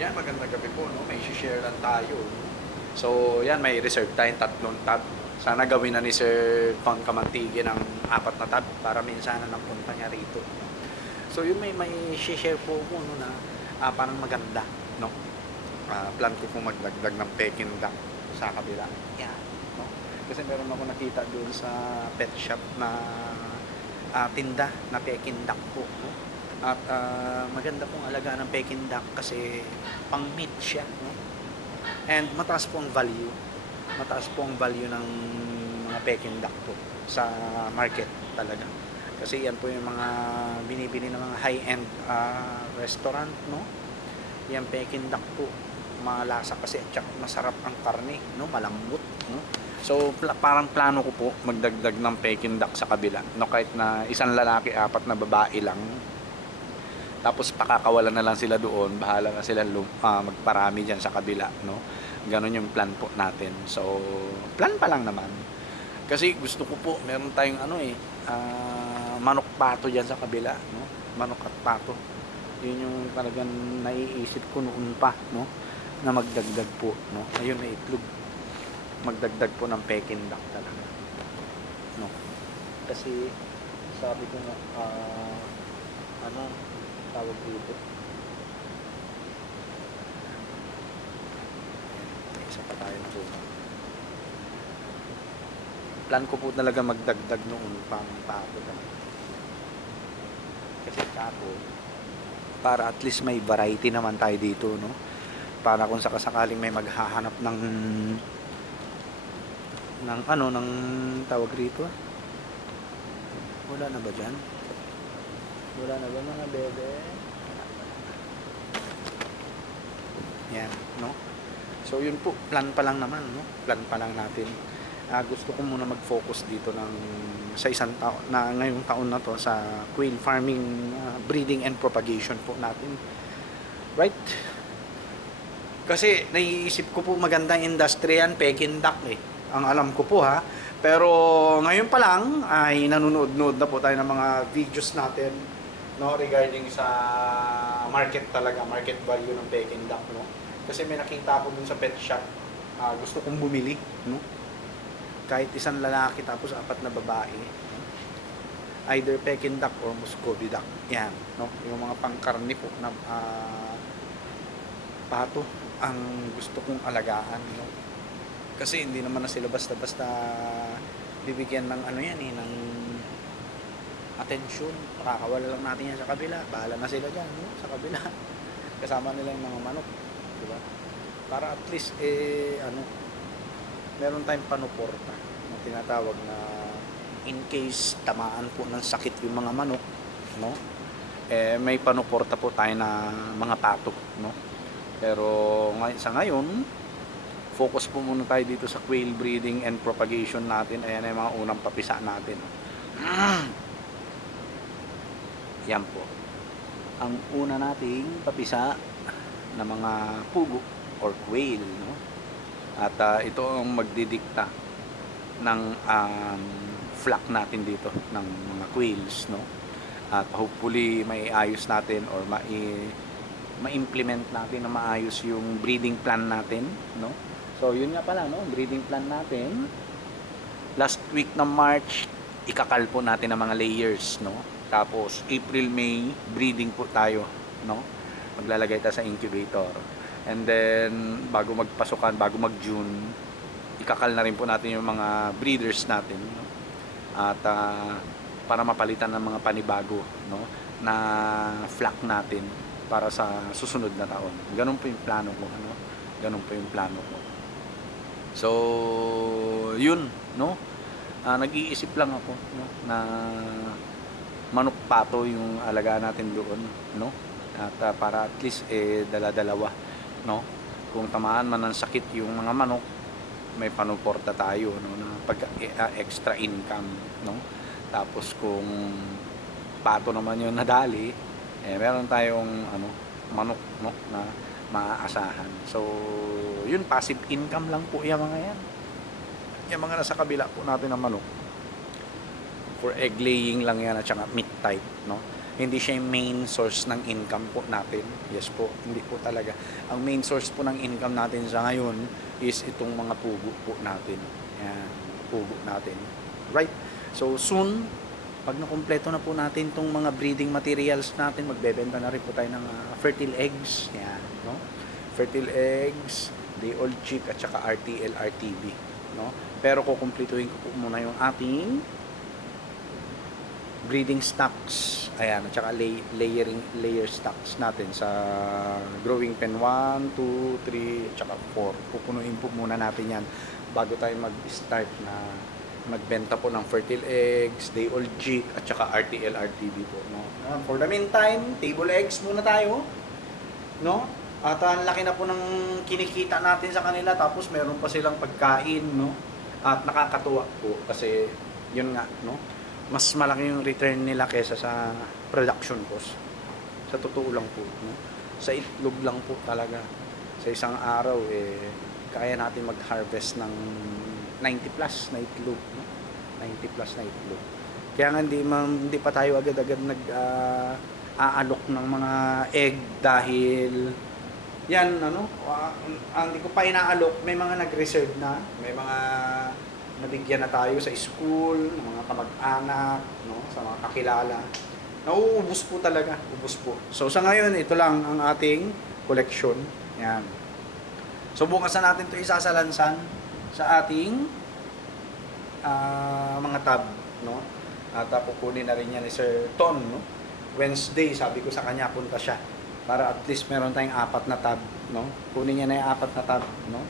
Yan, magandang gabi po, no? May share lang tayo. No? So, yan, may reserve tayong 3 tab. Sana gawin na ni Sir Ton Kamantigi ng 4 na tab para minsan na punta niya rito. So, yun may share po ko no, na parang maganda, no? Plan ko po magdagdag ng Peking duck sa kabila. Yan, no? Kasi meron ako nakita doon sa pet shop na tinda na Peking duck po, no? At maganda pong alagaan ng Peking duck kasi pang meat siya, no? And mataas po ang value. Mataas po ang value ng mga Peking duck po sa market talaga. Kasi yan po yung mga binibili ng mga high-end restaurant, no? Yan Peking duck po. Malasa kasi at masarap ang karne, no? Malambot, no? So parang plano ko po magdagdag ng Peking duck sa kabila, no? Kahit na isang lalaki, 4 na babae lang. Tapos pakakawalan na lang sila doon, bahala na sila magparami diyan sa kabila, no? Ganon yung plan po natin. So, plan pa lang naman. Kasi gusto ko po, meron tayong manok pato diyan sa kabila, no? Manok at pato. Yun yung talagang naiisip ko noon pa, no? Na magdagdag po, no? Ayun, may itlog. Magdagdag po ng Peking duck talaga, no? Kasi sabi ko na tawag dito. Isa pa tayo na doon. Plan ko po talaga magdagdag noon pang pato. Kasi kako, para at least may variety naman tayo dito, no? Para kung sakasakaling may maghahanap ng tawag rito. Wala na ba dyan? Wala na ba mga bebe? Yan, no? So yun po, plan pa lang naman, no? Plan pa lang natin. Gusto ko muna mag-focus dito sa isang taon na ngayong taon na to sa quail farming, breeding and propagation po natin. Right? Kasi naiisip ko po magandang industry yan, Peking duck eh. Ang alam ko po ha. Pero ngayon pa lang ay nanonood-nood na po tayo ng mga videos natin, no, regarding sa market talaga, market value ng Peking duck, no? Kasi may nakita ko dun sa pet shop, gusto kong bumili, no? Kahit isang lalaki tapos 4 na babae, no? Either Peking duck or Muscovy duck. Yan, no? Yung mga pangkarne po na pato ang gusto kong alagaan, no? Kasi hindi naman na sila basta-basta bibigyan ng ng atensyon. Pakakawala lang natin yan sa kabila. Bahala na sila dyan, no? Sa kabila. Kasama nila yung mga manok. Diba? Para at least, meron tayong panuporta na tinatawag na in case tamaan po ng sakit yung mga manok, no? May panuporta po tayo na mga pato, no? Pero sa ngayon, focus po muna tayo dito sa quail breeding and propagation natin. Ayan ay mga unang papisa natin. Yan po ang una nating papisa na mga pugo or quail, no? At ito ang magdidikta ng flock natin dito ng mga quails, no? At hopefully may ayos natin or ma-implement natin na maayos yung breeding plan natin, no? So yun nga pala, no? Breeding plan natin last week ng March, ikakal po natin ang mga layers, no? Tapos April, May, breeding po tayo, no? Maglalagay tayo sa incubator. And then bago magpasukan, bago mag-June, ikakal na rin po natin yung mga breeders natin, no? At para mapalitan ng mga panibago, no, na flock natin para sa susunod na taon. Ganun po yung plano ko, ano? Ganun po yung plano ko. So, yun, no? Nag-iisip lang ako, no, na manok pato yung alagaan natin doon, no? At para at least dala-dalawa, no? Kung tamaan man ng sakit yung mga manok, may panuporta tayo, no, na pag extra income, no? Tapos kung pato naman yung nadali, meron tayong manok, no, na maaasahan. So yun, passive income lang po yung mga yan. Yung mga nasa kabila po natin ng manok, for egg laying lang yan at saka meat type, no? Hindi siya yung main source ng income po natin. Yes po, hindi po talaga. Ang main source po ng income natin sa ngayon is itong mga pugo po natin. Yan, pugo natin. Right? So soon, pag nakumpleto na po natin itong mga breeding materials natin, magbebenta na rin po tayo ng fertile eggs. Yan, no? Fertile eggs, day old chick at saka RTL, RTB, no? Pero kukumpletuhin ko po muna yung ating breeding stocks. Ayan, at saka layer stocks natin sa growing pen 1, 2, 3, at saka 4. Pupunuin po muna natin yan bago tayo mag-start na magbenta po ng fertile eggs, day old chick, at saka RTL, RTB po, no? For the meantime, table eggs muna tayo, no? At ang laki na po ng kinikita natin sa kanila, tapos meron pa silang pagkain, no? At nakakatuwa po kasi yun nga, no? Mas malaki yung return nila kaysa sa production cost. Sa totoo lang po, no? Sa itlog lang po talaga. Sa isang araw, kaya natin mag-harvest ng 90 plus na itlog, no? 90 plus na itlog. Kaya nga hindi pa tayo agad-agad aalok ng mga egg dahil yan, hindi ko pa inaalok. May mga nag-reserve na, may mga nabigyan na tayo sa school, ng mga kamag-anak, no, sa mga kakilala. Nauubos po talaga, ubos po. So sa ngayon, ito lang ang ating collection. Yan. So bukas na natin ito isasalansan sa ating mga tab, no? At pupunin na rin yan ni Sir Ton, no? Wednesday, sabi ko sa kanya, punta siya para at least meron tayong 4 na tab, no? Kunin niya na yung 4 na tab, no?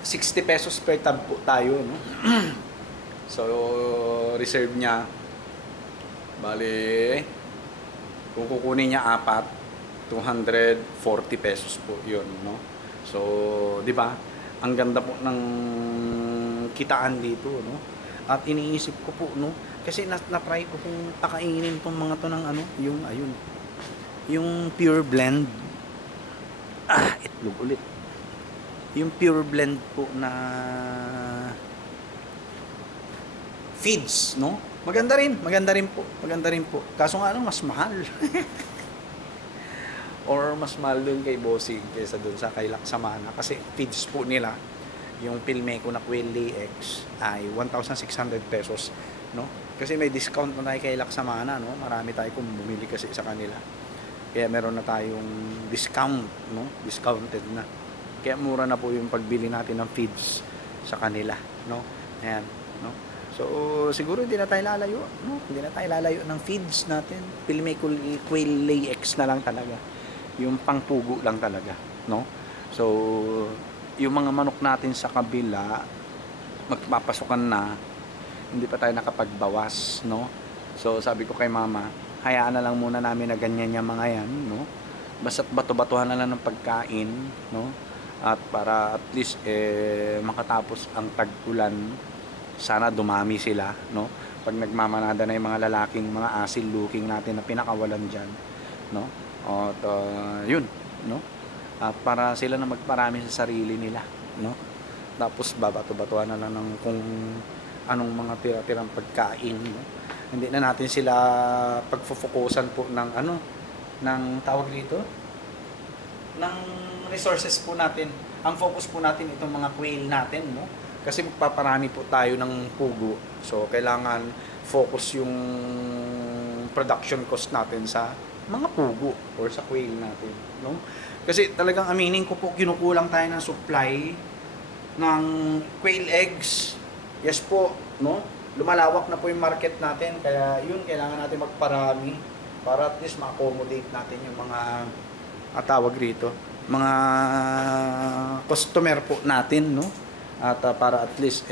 60 pesos per tab po tayo, no? So reserve niya, bali kung kukunin niya 4, 240 pesos po yun, no? So di ba, ang ganda po ng kitaan dito, no? At iniisip ko po, no, kasi na-try ko kung pakainin tong mga to ng yung ayun, yung pure blend. Itlog ulit. Yung pure blend po na feeds, no? Maganda rin po. Kaso nga mas mahal. Or mas mahal dun kay Bossing kaysa dun sa kay Laksamana kasi feeds po nila, yung Pilmeco na Quail Lay Eggs ay 1,600 pesos, no? Kasi may discount na tayo kay Laksamana, no? Marami tayo kung bumili kasi sa kanila. Kaya meron na tayong discount, no? Discounted na. Kaya mura na po yung pagbili natin ng feeds sa kanila, no? Ayan, no? So siguro hindi na tayo lalayo, no? Hindi na tayo lalayo ng feeds natin. Pilmeco Quail Lay Eggs na lang talaga. Yung pangpugo lang talaga, no? So yung mga manok natin sa kabila magpapasukan na, hindi pa tayo nakapagbawas, no? So sabi ko kay mama, hayaan na lang muna namin na ganyan yung mga yan, no? Basta't bato-batuhan na lang ng pagkain, no? At para at least makatapos ang tag-ulan, sana dumami sila, no? Pag nagmamanada na yung mga lalaking, mga asil looking natin na pinakawalan dyan, no? At yun, no? At para sila na magparami sa sarili nila, no? Tapos babato-batuhan na lang ng kung anong mga tira-tirang pagkain, no? Hindi na natin sila pagfofokusan po ng ng tawag dito, ng resources po natin. Ang focus po natin itong mga quail natin, no? Kasi magpaparami po tayo ng pugo. So kailangan focus yung production cost natin sa mga pugo or sa quail natin, no? Kasi talagang aminin ko po, kinukulang tayo ng supply ng quail eggs. Yes po, no? Lumalawak na po yung market natin, kaya yun, kailangan natin magparami para at least ma-accommodate natin yung mga tawag rito, mga customer po natin, no? At para at least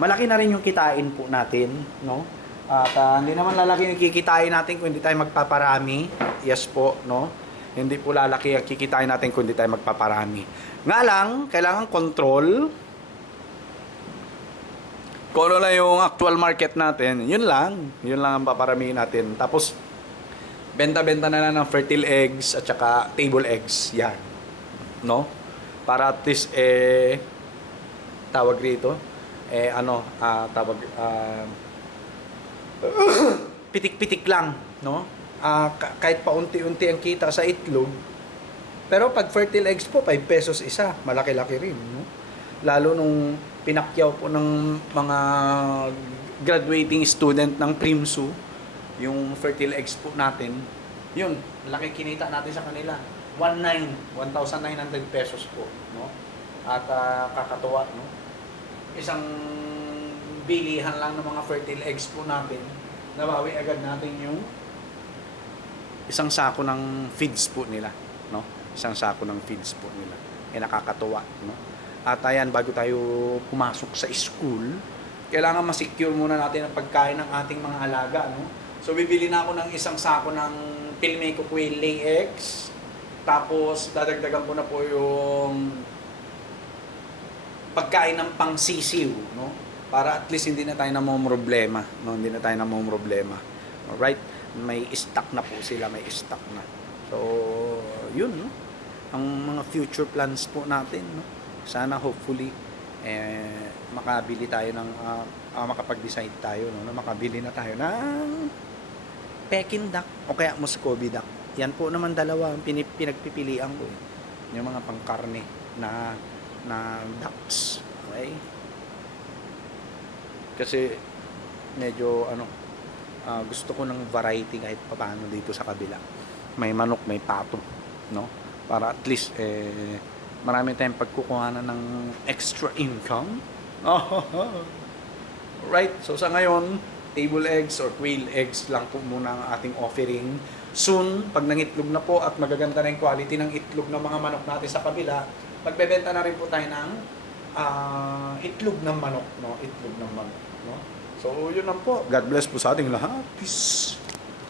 malaki na rin yung kitain po natin, no? At hindi naman lalaki yung kikitain natin kung hindi tayo magpaparami. Yes po, no? Hindi po lalaki ang kikitain natin kung hindi tayo magpaparami. Nga lang, kailangan control kung ano lang yung actual market natin. Yun lang ang paparamihin natin. Tapos benta-benta na lang ng fertile eggs at saka table eggs. Yan, no? Para at least tawag rito, pitik-pitik lang, no? Kahit paunti-unti ang kita sa itlog. Pero pag fertile eggs po, 5 pesos isa, malaki-laki rin, no? Lalo nung pinakyaw po ng mga graduating student ng Primsu, yung fertile eggs po natin, yun, laki kinita natin sa kanila. 1,900 pesos po, no? At kakatuwa, no? Isang bilihan lang ng mga fertile eggs po natin, nabawi agad natin yung isang sako ng feeds po nila, no? Isang sako ng feeds po nila. Nakakatuwa, no? At ayan, bago tayo pumasok sa school, kailangan ma-secure muna natin ang pagkain ng ating mga alaga, no? So bibili na ako ng isang sako ng Pilmeco Quail Lay Eggs. Tapos dadagdagan ko na po yung pagkain ng pangsisiw, no? Para at least hindi na tayo namomroblema, no? Hindi na tayo namomroblema. Alright? May stock na po sila, may stock na. So, yun, no? Ang mga future plans po natin, no? Sana hopefully makabili tayo ng makapag-decide tayo, no? Na makabili na tayo ng Peking duck o kaya Muscovy duck. Yan po naman dalawa ang pinagpipilian ko, eh. Yung mga pangkarne na ducks. Okay? Kasi medyo gusto ko ng variety kahit paano dito sa kabila. May manok, may pato, no? Para at least marami tayong pagkukuhanan ng extra income. Right? So sa ngayon, table eggs or quail eggs lang po muna ang ating offering. Soon, pag nangitlog na po at magaganda na yung quality ng itlog ng mga manok natin sa kabila, magbebenta na rin po tayo ng itlog ng manok, no? Itlog ng manok, no? So, yun lang po. God bless po sa ating lahat. Peace.